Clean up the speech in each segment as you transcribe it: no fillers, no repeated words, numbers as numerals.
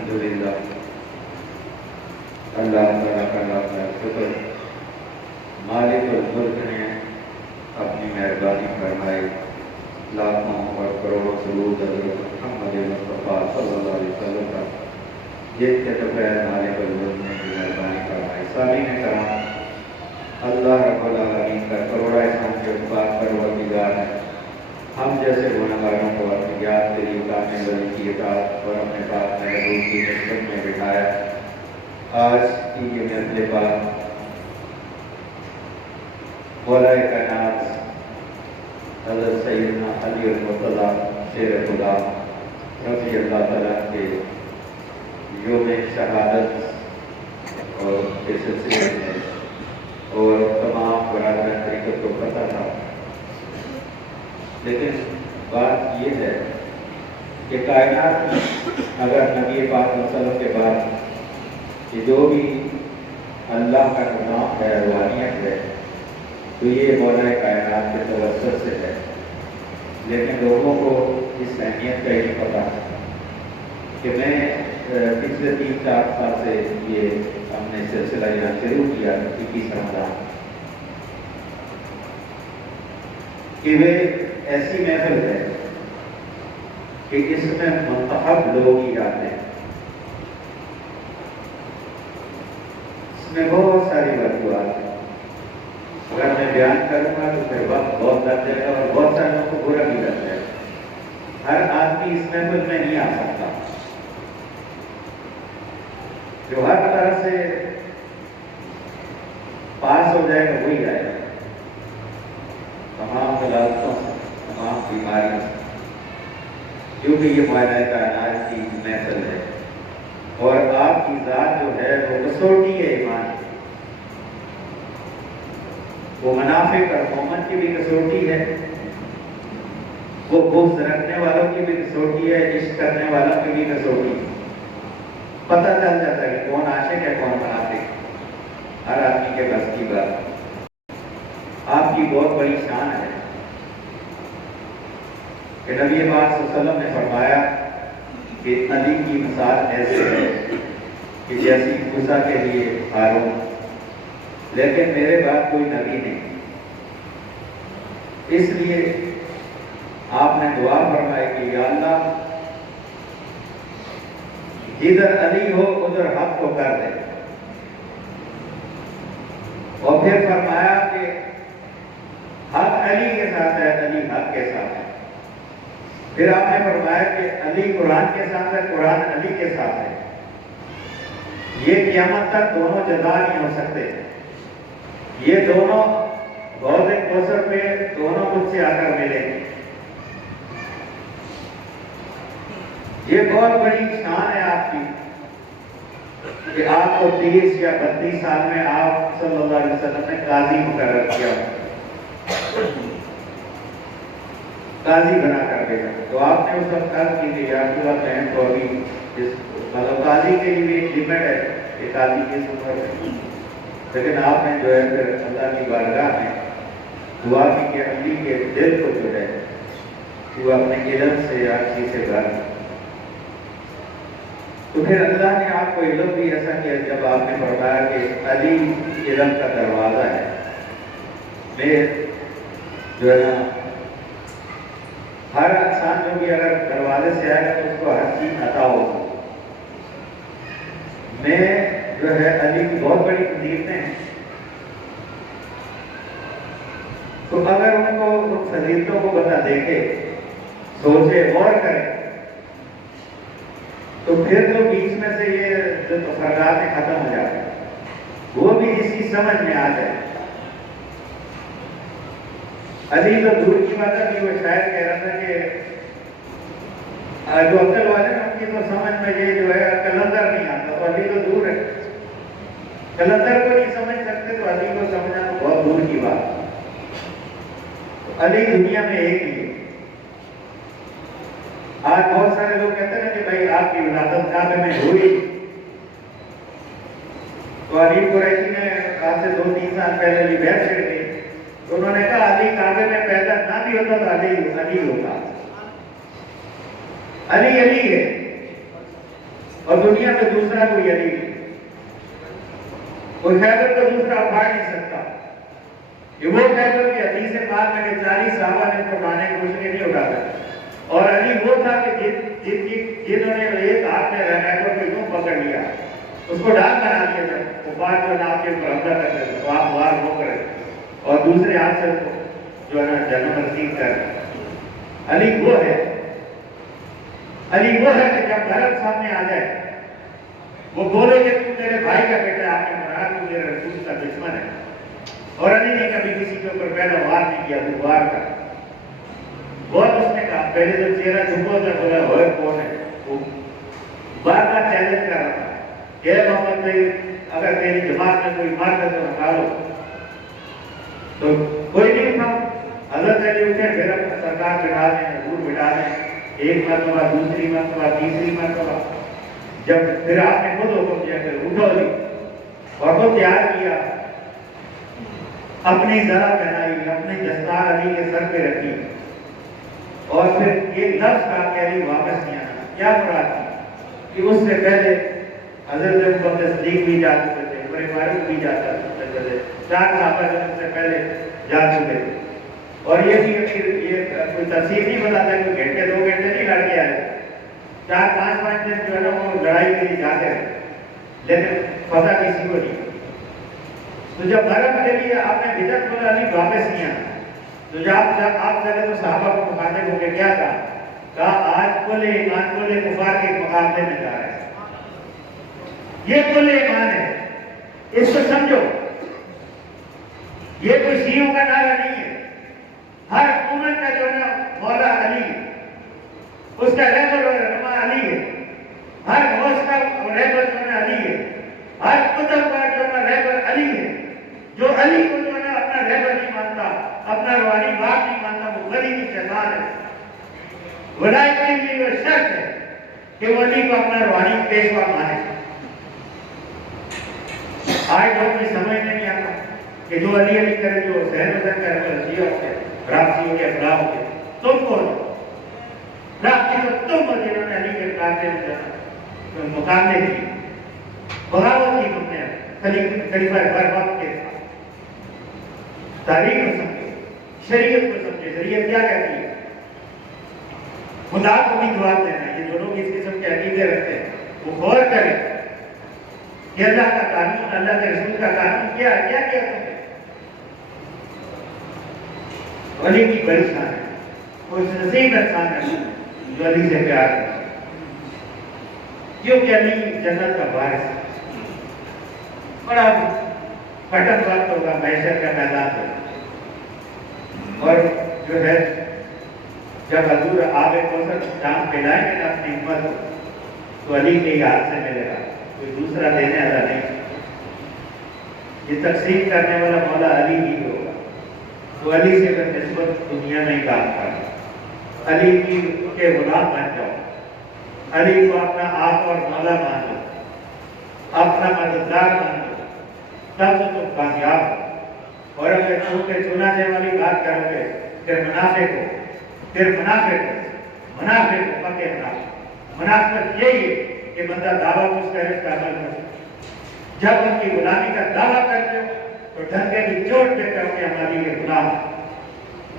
الحمدللہ اللہ تعالیٰ کا لاکھ شکر مالک الملک نے اپنی مہربانی فرمائی لاکھوں اور کروڑوں درود حضرت محمد مصطفیٰ صلی اللہ علیہ وسلم کا جن کے دوپہر مالک الملک نے بھی مہربانی فرمائی. سامعین کرام، اللہ رب العالمین کا کروڑا احسان کے بعد پروردگار ہے ہم جیسے گنہگاروں کو اپنی یاد کے لیے کامل ولی کی اطاعت اور اپنے پاک محبوب کی نسبت میں بٹھایا. آج کی یہ محفل بات مولا کائنات حضرت سیدنا علی المرتضیٰ شیر خدا رضی اللہ تعالیٰ کے یوم شہادت اور کے سلسلے میں اور تمام برادران طریقت کو پتہ تھا، لیکن بات یہ ہے کہ کائنات میں اگر نبی پاک صلی اللہ علیہ وسلم کے بعد کہ جو بھی اللہ کا نظام ہے، روحانیت ہے، تو یہ مولا کائنات کے توسط سے ہے. لیکن لوگوں کو اس اہمیت کا ہی پتہ کہ میں پچھلے 3-4 سال سے یہ ہم نے سلسلہ یہاں شروع کیا 21 رمضان کہ وہ ایسی محفل ہے کہ اس میں منتخب لوگ ہی آتے ہیں. اس میں بہت ساری وجوہات ہیں، اگر میں بیان کروں گا تو پھر وقت بہت لگ جائے گا اور بہت سارے لوگوں کو برا بھی لگ جائے گا. ہر آدمی اس محفل میں نہیں آ سکتا. جو ہر طرح سے پاس ہو جائے گا وہی آئے گا، تمام غلطوں سے، تمام بیماریوں سے، کیونکہ یہ معاہدہ کائنات کی محفل ہے اور آپ کی ذات جو ہے وہ کسوٹی ہے ایمان کی. وہ منافق اور مومن کی بھی کسوٹی ہے، وہ بغض رکھنے والوں کی بھی کسوٹی ہے، عشق کرنے والوں کی بھی کسوٹی ہے. پتہ چل جاتا ہے کہ کون عاشق ہے کون منافق، ہر آدمی کے بس کی بات. آپ کی بہت بڑی شان ہے کہ نبی پاک صلی اللہ علیہ وسلم نے فرمایا کہ علی کی مثال ایسے ہے کہ جیسی موسیٰ کے لیے ہارون، لیکن میرے بعد کوئی نبی نہیں. اس لیے آپ نے دعا فرمائی کہ یا اللہ جدھر علی ہو ادھر حق کو کر دے. اور پھر فرمایا کہ حق علی کے ساتھ ہے، علی حق کے ساتھ ہے. پھر آپ نے فرمایا کہ علی قرآن کے ساتھ ہے، قرآن علی کے ساتھ ہے. یہ قیامت تک دونوں جدا نہیں ہو سکتے. یہ دونوں حوض کوثر پہ دونوں مجھ سے آ کر ملیں گے. یہ بہت بڑی شان ہے آپ کی کہ آپ کو 30 یا 32 سال میں آپ صلی اللہ علیہ وسلم نے قاضی مقرر کیا، قاضی بنا کر بھیجا. تو آپ نے اس وقت عرض کی کہ یا رسول اللہ بہن کو ابھی مطلب قاضی کے لیے ایک لمٹ ہے کہ قاضی کی عمر ہے، لیکن آپ نے جو ہے پھر اللہ کی بارگاہ میں دعا کی کہ علی کے دل کو جو ہے وہ اپنے علم سے یا اچھی سے بھر. تو پھر اللہ نے آپ کو علم بھی ایسا کیا جب آپ نے فرمایا کہ علی علم کا دروازہ ہے. میں جو ہے نا ہر انسان جو بھی اگر دروازے سے آئے گا تو اس کو ہر چیز عطا ہوگی. میں جو ہے علی کی بہت بڑی فضیلتیں ہیں، تو اگر ان کو ان فضیلتوں کو بتا دیکھے، سوچے، غور کرے، تو پھر جو بیچ میں سے یہ جو تفرقات ختم ہو جاتے ہیں وہ بھی اس کی سمجھ میں آ جائے. علی تو دور کی بات ہے کہ وہ شاید کہہ رہا تھا کہ جو عقل والے ہیں ان کی تو سمجھ میں یہ جو ہے کلندر نہیں آتا، تو علی تو دور ہے. کلندر کو نہیں سمجھ سکتے تو علی کو سمجھنا تو بہت دور کی بات. علی دنیا میں ایک ہی ہے. آج بہت سارے لوگ کہتے ہیں کہ بھائی آپ کی ولادت کعبے میں ہوئی، تو علی قریشی نے آج سے 2-3 سال پہلے علی بیعت چھڑ گئی، تو انہوں نے کہا علی کعبے میں پیدا نہ بھی ہوتا تو علی ہوتا. علی علی ہے اور دنیا میں دوسرا کوئی علی نہیں، کوئی خیبر کا دوسرا اکھاڑ نہیں سکتا۔ یہ وہ خیبر کی حدیث پاک میں کہ 40 صحابہ نے اس کو اٹھانے کی کوشش نہیں اٹھا سکے، اور علی وہ تھا کہ جنہوں نے ایک ہاتھ میں خیبر کو یوں پکڑ لیا، اس کو ڈال بنا دیا تھا، کفار جو ہے آپ کے اوپر حملہ کرتے تھے تو آپ وار وہ کریں، اور دوسرے ہاتھ سے جو ہے نا جنم نصیب کر۔ علی وہ ہے، علی وہ ہے کہ جب دھرم سامنے آ جائے وہ بولے کہ تم میرے بھائی کا بیٹا ہے، آپ نے مرا، تو میرے رسول کا دشمن ہے۔ اور علی نے کبھی کسی کے اوپر پہلا وار نہیں کیا، وہ وار کا بہت اس نے کہا، پہلے تو چہرہ جھکو تھا، بولا ہوئے کون ہے، وہ بار بار چیلنج کر رہا تھا کہ اے محمد بھائی اگر تیری جماعت میں کوئی مار کر تو نکالو، تو کوئی نہیں تھا۔ حضرت علی اٹھے، پھر اپنا سرکار بٹھا دیں، حضور بٹھا دیں، ایک مرتبہ، دوسری مرتبہ، تیسری مرتبہ، جب پھر آپ نے خود حکم دیا کہ اٹھو علی، اور وہ تیار کیا، اپنی ذرا پہنائی، اپنی دستار علی کے سر پہ رکھی، اور پھر یہ لفظ کہا کہ علی واپس نہیں آنا۔ کیا مراد تھی کہ اس سے پہلے حضرت ابوبکر صدیق بھی جا چکے تھے، عمر فاروق بھی جا چکے تھے، 4 صحابہ اس سے پہلے جا چکے تھے، اور یہ بھی یہ کوئی تفسیر نہیں بتاتا کہ گھنٹے 2 گھنٹے نہیں لڑ کے آئے، 4-5 دن جو ہے نا وہ لڑائی کے لیے جاتے رہے، لیکن فتح کسی کو نہیں۔ تو جب بھرت کے لیے آپ نے بدعت بولا علی واپس نہیں آنا، تو جب آپ چلے تو صحابہ کو مخاطب ہو کے کیا کہا آج کل ایمان کل کفار کے مقابلے میں جا رہے ہیں، یہ کل ایمان ہے، اس کو سمجھو، یہ کوئی شیعوں کا نعرہ نہیں ہے، ہر قومت کا جو ہے مولا علی ہے، اس کا رہبر و رہنما علی ہے، ہر غوث کا رہبر جو ہے علی ہے، ہر قطب کا جو ہے رہبر علی ہے۔ جو علی کو جو ہے اپنا رہبر نہیں مانتا، اپنا روحانی باپ نہیں مانتا، وہ غلی کی شیطان ہے۔ ولایت کے لیے وہ شرط ہے کہ وہ علی کو اپنا روحانی پیشوا مانے۔ آج لوگ یہ سمجھ نہیں آتا کہ جو علی علی کرے، جو حسین حسین کرے، وہ رضیہ ہوتے رابطیوں کے اخلاق ہوتے، تم کون ہو؟ رابطی تو تم ہو جنہوں نے علی کے اخلاق کے مقابلے کی، بغاوت کی، تم نے خلیفہ برباد کے تاریخ کو سمجھے، شریعت کو سمجھے، شریعت کیا کہتی ہے، خدا کو بھی جواب دینا۔ یہ جو لوگ اس قسم کے عقیدے رکھتے ہیں وہ غور کریں کہ اللہ کا قانون، اللہ کے رسول کا قانون کیا ہے، کیا کیا تم نے؟ علی کی بڑی شان ہے، کوئی نصیب انسان ہے جو علی سے پیار کرتا ہے، کیونکہ علی جنت کا وارث ہے۔ بڑا کٹن وقت ہوگا، معیشت کا میدان ہوگا، اور جو ہے جب حضور آب کوثر جام پلائیں گے اپنی امت کو، تو علی کے ہاتھ سے ملے گا، کوئی دوسرا دینے والا نہیں۔ یہ تقسیم کرنے والا مولا علی ہی ہوگا، تو علی سے اگر نسبت دنیا میں ہی کام کرنا، علی کی کے غلام بن جاؤ، علی کو اپنا آپ اور مولا مان لو، اپنا مددگار مان لو، تب تو تم کامیاب ہو۔ اور اگر چونکہ چنا جائے والی بات کرو گے، پھر منافق ہو، منافق ہو، پکے منافقت یہی ہے کہ بندہ دعویٰ کچھ کرے اس کا عمل کرے۔ جب ان کی غلامی کا دعویٰ کرتے ہو تو ڈھنگے کی چوٹ دیتے ہو کہ ہم علی کے غلام ہیں،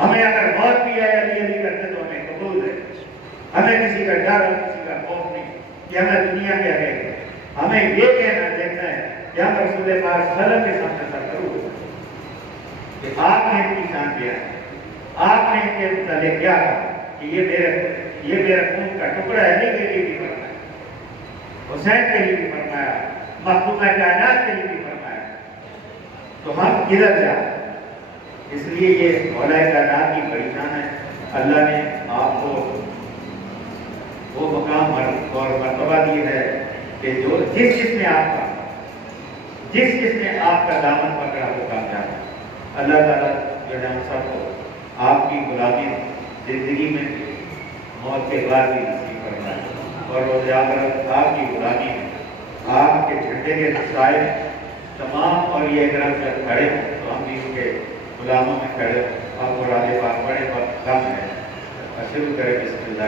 ہمیں اگر موت بھی آئے علی علی کرتے تو ہمیں قبول ہے، ہمیں کسی کا ڈر اور کسی کا خوف نہیں کہ ہمیں دنیا کیا کہے گی، ہمیں یہ کہنا دیکھنا ہے کہ ہم رسول پاک صلی اللہ علیہ وسلم کے سامنے سرکرو کہ آپ نے ان کی شان دیا، آپ نے ان کے متعلق کیا کہا کہ یہ میرا خون کا ٹکڑا ہے، علی کے لیے بھی فرمایا، حسین کے لیے بھی فرمایا، مخدومہ کائنات کے لیے بھی فرمایا، تو ہم کدھر جائیں؟ اس لیے یہ مولا کائنات کی بڑی شان ہے۔ اللہ نے آپ کو وہ مقام اور مرتبہ دی ہے کہ جو جس نے آپ کا دامن پکڑا وہ کامیاب ہے۔ اللہ تعالیٰ جو ہے ہم سب کو آپ کی غلامی زندگی میں موت کے بعد بھی نصیب فرمائے، اور روز آخرت آپ کی غلامی میں آپ کے جھنڈے کے نسائل تمام، اور یہ اگر ہم جب کھڑے ہیں تو ہم بھی ان کے غلاموں میں کھڑے، اور قرآن پاک بڑے وقت کم ہے، شروع کریں بسم اللہ۔